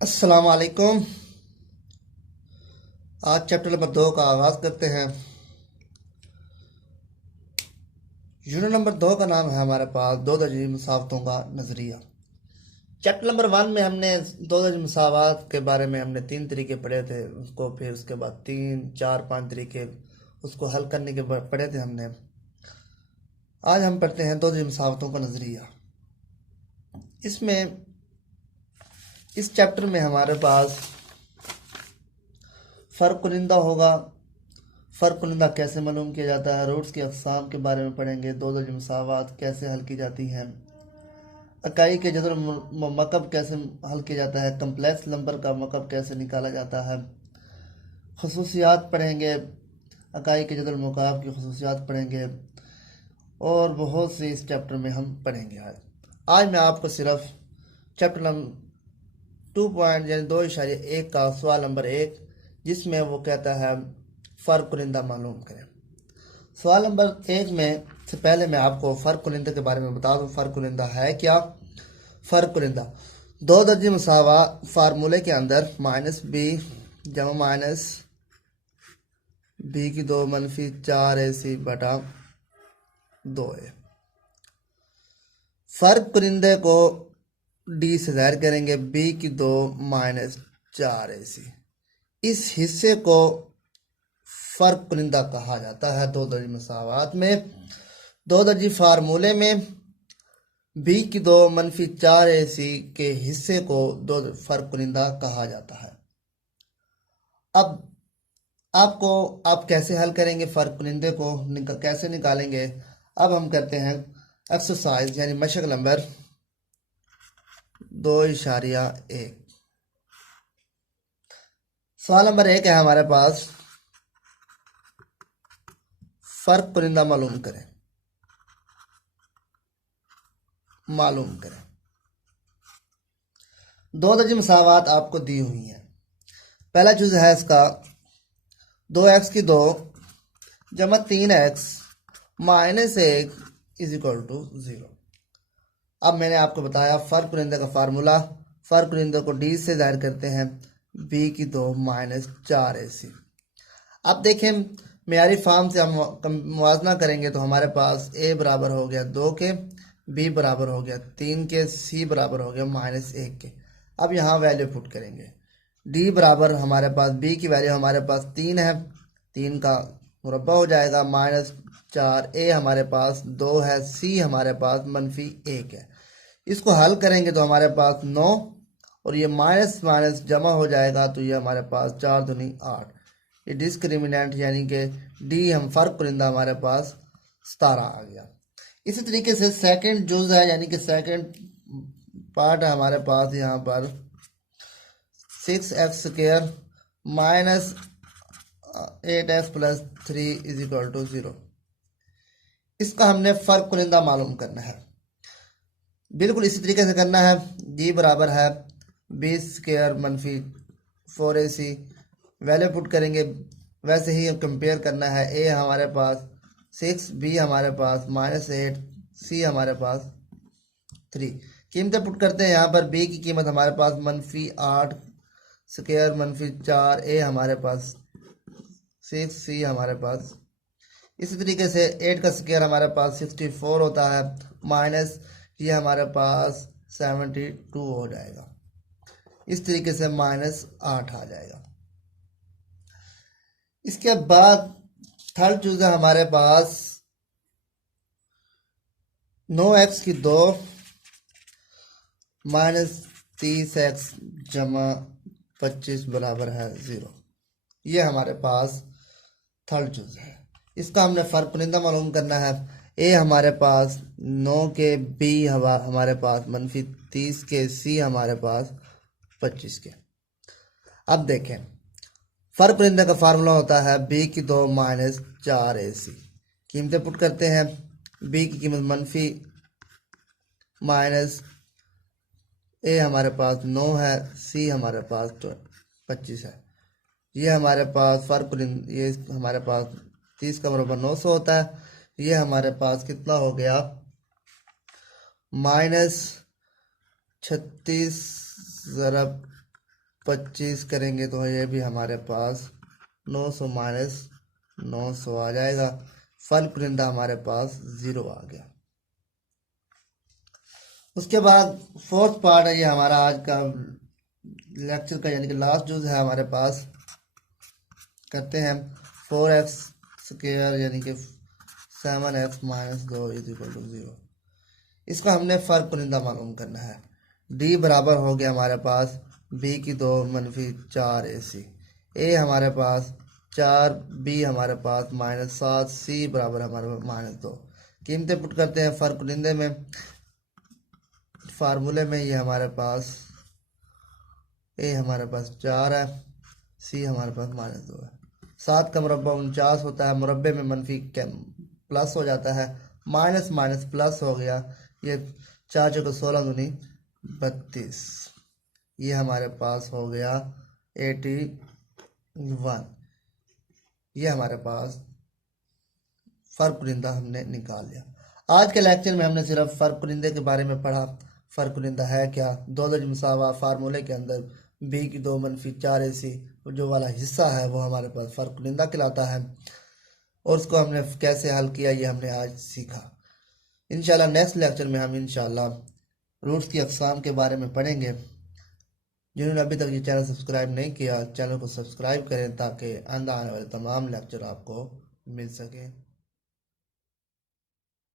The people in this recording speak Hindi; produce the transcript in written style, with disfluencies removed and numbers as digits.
अस्सलाम वालेकुम। आज चैप्टर नंबर 2 का आगाज़ करते हैं। यूनिट नंबर 2 का नाम है हमारे पास दो दर्जे मुसावतों का नज़रिया। चैप्टर नंबर 1 में हमने दो दर्जे मुसावात के बारे में हमने 3 तरीके पढ़े थे, उसको फिर उसके बाद 3 4 5 तरीके उसको हल करने के पढ़े थे हमने। आज हम पढ़ते हैं दो दर्जे मुसावतों का नज़रिया। इसमें इस चैप्टर में हमारे पास फ़र्क कुनिंदा होगा। फ़र्क कुनिंदा कैसे मालूम किया जाता है, रूट्स की अक़साम के बारे में पढ़ेंगे, दो दर्जे मुसावात कैसे हल की जाती हैं, इकाई के जदर मकब कैसे हल किया जाता है, कम्प्लेक्स नंबर का मकब कैसे निकाला जाता है, खसूसियात पढ़ेंगे, इकाई के जदर मुकाब की खसूसियात पढ़ेंगे और बहुत सी इस चैप्टर में हम पढ़ेंगे। आज मैं आपको सिर्फ चैप्टर नंबर 2 पॉइंट यानी 2.1 का सवाल नंबर 1, जिसमें वो कहता है फ़र्क कुनिंदा मालूम करें। सवाल नंबर 1 में से पहले मैं आपको फ़र्क कुनिंदा के बारे में बता दूं। फ़र्क कुनिंदा है क्या? फ़र्क कुनिंदा दो दर्जे मुसावा फार्मूले के अंदर माइनस बी जमा माइनस बी की 2 मनफी 4ac बटा 2a। फ़र्क कुनिंदे को डी से ज़ाहिर करेंगे, बी की 2 माइनस 4ac। इस हिस्से को फ़र्क कुनिंदा कहा जाता है। दो दर्जे मुसावात में दो दर्जी फार्मूले में बी की 2 मनफी 4ac के हिस्से को दो फ़र्क कुनिंदा कहा जाता है। अब आप कैसे हल करेंगे, फ़र्क कुनिंदे को कैसे निकालेंगे? अब हम करते हैं एक्सरसाइज यानी मशक नंबर 2.1। सवाल नंबर 1 है हमारे पास, फ़र्क कुनिंदा मालूम करें। दो दर्जे मुसावात आपको दी हुई हैं। पहला चीज़ है इसका 2x की 2 जमा 3x minus 1 is equal to 0। अब मैंने आपको बताया फ़र्क कुनिंदा का फार्मूला, फ़र्क कुनिंदा को डी से ज़ाहिर करते हैं, बी की 2 माइनस 4ac। अब देखें मेयारी फार्म से हम मुवाजना करेंगे तो हमारे पास a बराबर हो गया 2 के, b बराबर हो गया 3 के, c बराबर हो गया -1 के। अब यहाँ वैल्यू पुट करेंगे, d बराबर हमारे पास b की वैल्यू हमारे पास 3 है, 3 का मुरब्बा हो जाएगा -4, a हमारे पास 2 है, c हमारे पास -1 है। इसको हल करेंगे तो हमारे पास 9 और ये माइनस माइनस जमा हो जाएगा तो ये हमारे पास 4 दूनी 8। ये डिस्क्रिमिनेंट यानी कि डी हम फ़र्क कुनिंदा हमारे पास 17 आ गया। इसी तरीके से सेकंड जुज है यानी कि सेकंड पार्ट है हमारे पास यहाँ पर 6x² minus 8x plus 3 is equal to 0। इसका हमने फ़र्क कुनिंदा मालूम करना है। बिल्कुल इसी तरीके से करना है। जी बराबर है 20² मनफी 4ac, वैल्यू पुट करेंगे, वैसे ही कंपेयर करना है। ए हमारे पास 6, बी हमारे पास -8, सी हमारे पास 3। कीमतें पुट करते हैं यहाँ पर। बी की कीमत हमारे पास -8² मनफी 4, ए हमारे पास 6, सी हमारे पास। इसी तरीके से 8 का स्क्वायर हमारे पास 64 होता है, माइनस ये हमारे पास 72 हो जाएगा। इस तरीके से -8 आ जाएगा। इसके बाद थर्ड चूज है हमारे पास 9x की 2 माइनस 30x जमा 25 बराबर है 0। ये हमारे पास थर्ड चूज है। इसका हमने फ़र्क कुनिंदा मालूम करना है। ए हमारे पास 9 के, बी हमारे पास -30 के, सी हमारे पास 25 के। अब देखें फ़र्क कुनिंदा का फार्मूला होता है बी की 2 माइनस 4ac। कीमतें पुट करते हैं। बी की कीमत मनफी माइनस ए हमारे पास 9 है, सी हमारे पास 25 है। ये हमारे पास फ़र्क ये हमारे पास 30 का बराबर 900 होता है। ये हमारे पास कितना हो गया -36 ज़रब 25 करेंगे तो ये भी हमारे पास 900 माइनस 900 आ जाएगा। फल पुरिंदा हमारे पास 0 आ गया। उसके बाद फोर्थ पार्ट है ये हमारा आज का लेक्चर का, यानी कि लास्ट जो है हमारे पास, करते हैं 4x स्क्वायर यानी कि 7x minus 2 is equal to 0। इसको हमने फर्क पुरिंदा मालूम करना है। d बराबर हो गया हमारे पास b की 2 मनफी 4ac, a हमारे पास 4, b हमारे पास माइनस 7, c बराबर हमारे पास माइनस 2। कीमतें पुट करते हैं फर्क पुरिंदे में, फार्मूले में। ये हमारे पास a हमारे पास 4 है, c हमारे पास माइनस 2 है। 7 का मुरब्बा 49 होता है, मुरब्बे में मनफी प्लस हो जाता है, माइनस माइनस प्लस हो गया। ये 4 चौके 16 दूनी 32, ये हमारे पास हो गया 81। ये हमारे पास फर्क पुरिंदा हमने निकाल लिया। आज के लेक्चर में हमने सिर्फ फर्क पुरिंदे के बारे में पढ़ा। फर्क पुरिंदा है क्या, दो दर्ज मुसावा, फार्मूले के अंदर b की 2 मनफी 4ac जो वाला हिस्सा है वो हमारे पास फर्क पुरिंदा कहलाता है, और उसको हमने कैसे हल किया ये हमने आज सीखा। इंशाल्लाह नेक्स्ट लेक्चर में हम इंशाल्लाह रूट्स की अक़साम के बारे में पढ़ेंगे। जिन्होंने अभी तक ये चैनल सब्सक्राइब नहीं किया, चैनल को सब्सक्राइब करें ताकि आने वाले तमाम लेक्चर आपको मिल सकें।